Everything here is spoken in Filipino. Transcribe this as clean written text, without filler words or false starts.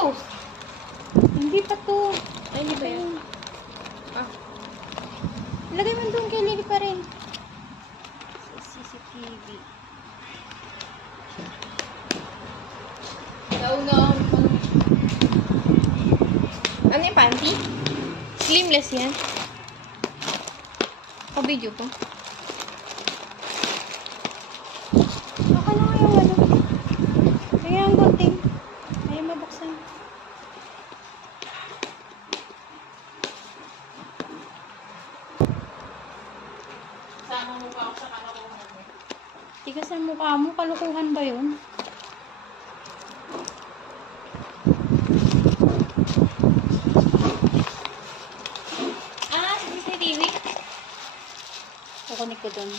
to? Hindi pa to. Ay, hindi ba yan? Ah. Ilagay mo doon kay Lily pa rin. CCTV. Ano yung panty? Slimless yan. Pa-video ko. Baka na yung ano. Kaya ang gunting. Ayaw mabuksan. Sama mo pa ako sa kalokohan mo. Tigas ang mukha mo. Kalukuhan ba yun? Ah, CCTV? Kukunik ko doon.